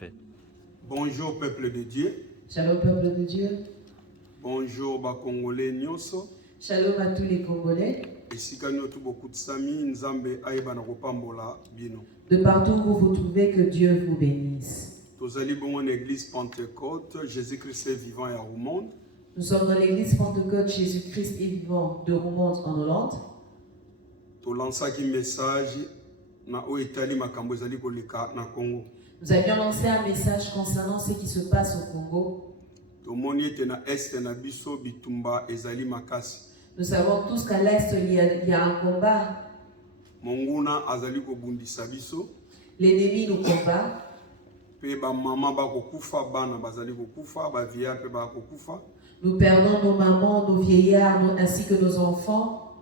fait. Bonjour peuple de Dieu. Shalom peuple de Dieu. Bonjour ba Congolais nyonso. Shalom à tous les Congolais. Esika nyoto beaucoup de sami nzambe aiba na kopambola bino. De partout où vous vous trouvez, que Dieu vous bénisse. Tozali bongo na église Pentecôte, Jésus-Christ est vivant et au monde. Nous sommes dans l'église Pentecôte, Jésus-Christ est vivant de Roumonde en Hollande. To lancaki message na oetali makambo ezali koleka na Congo. Nous avions lancé un message concernant ce qui se passe au Congo. Tomoni ete na est na biso bitumba ezali makasi. Nous savons tous qu'à l'est, il y a un combat. Monguna azali kobundisa biso. L'ennemi nous combat. Pe ba mama ba kokufa bana bazali kokufa ba vieillard pe ba kokufa. Nous perdons nos mamans, nos vieillards, ainsi que nos enfants.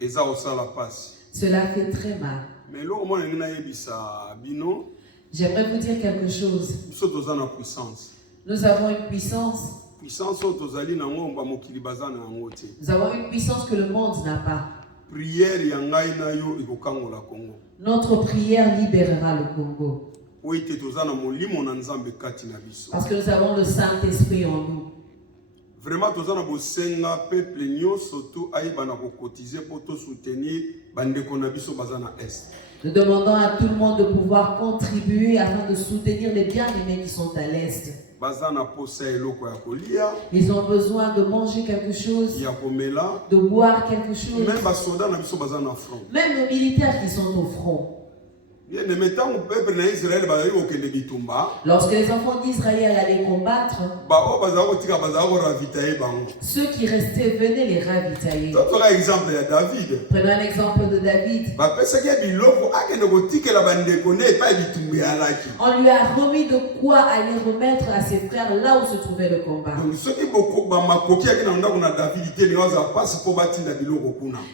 Eza osala passe. Cela fait très mal. Mais là au moins na yebisa bino. J'aimerais vous dire quelque chose. Biso tozana puissance. Nous avons une puissance. Puissance tozali na ngomba mokili bazana ngote. Nous avons une puissance que le monde n'a pas. Prière ya ngai na yo ikokangola Congo. Notre prière libérera le Congo. Oite tozana molimo na nzambe kati na biso. Parce que nous avons le Saint-Esprit en nous. Vraiment tozana bosenga peuple nyonso to aiba na ko cotiser pour to soutenir bandeko na biso bazana est. Nous demandons à tout le monde de pouvoir contribuer afin de soutenir les bien-aimés qui sont à l'est. Ils ont besoin de manger quelque chose, de boire quelque chose. Même nos militaires qui sont au front. Lorsque les enfants d'Israël allaient combattre, ceux qui restaient venaient les ravitailler. Prenons un exemple de David. On lui a remis de quoi aller remettre à ses frères là où se trouvait le combat.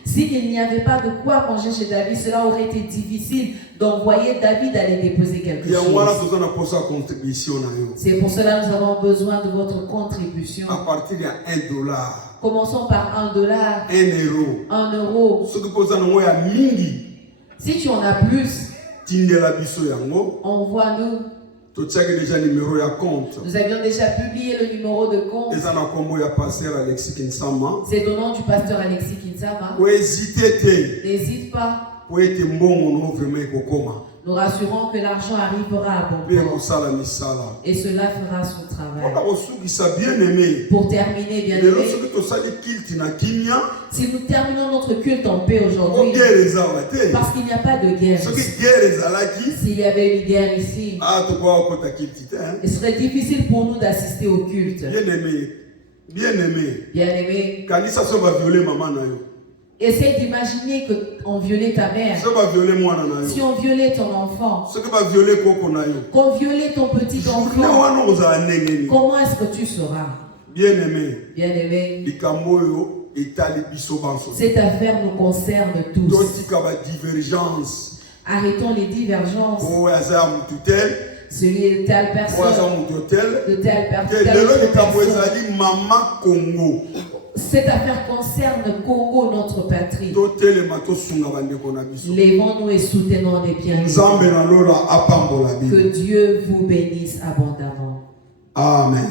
S'il n'y avait pas de quoi manger chez David, cela aurait été difficile d'envoyer David aller déposer quelque chose. C'est pour cela que nous avons besoin de votre contribution. À partir de $1. Commençons par $1. 1 euro. Si tu en as plus, envoie-nous. Nous avions déjà publié le numéro de compte. C'est au nom du pasteur Alexis Kinsama. N'hésite pas. Nous rassurons que l'argent arrivera à bon port. Et cela fera son travail. Pour terminer, bien aimé, si nous terminons notre culte en paix aujourd'hui, parce qu'il n'y a pas de guerre ici. S'il y avait une guerre ici, il serait difficile pour nous d'assister au culte. Bien-aimé, essaye d'imaginer qu'on violait ta mère. Si on violait ton enfant, qu'on violait ton petit enfant, comment est-ce que tu seras? Bien-aimé, cette affaire nous concerne tous. Arrêtons les divergences. Celui de telle personne, de telle personne. Cette affaire concerne Congo, notre patrie. Lèvons-nous et soutenons les biens. Que Dieu vous bénisse abondamment. Amen.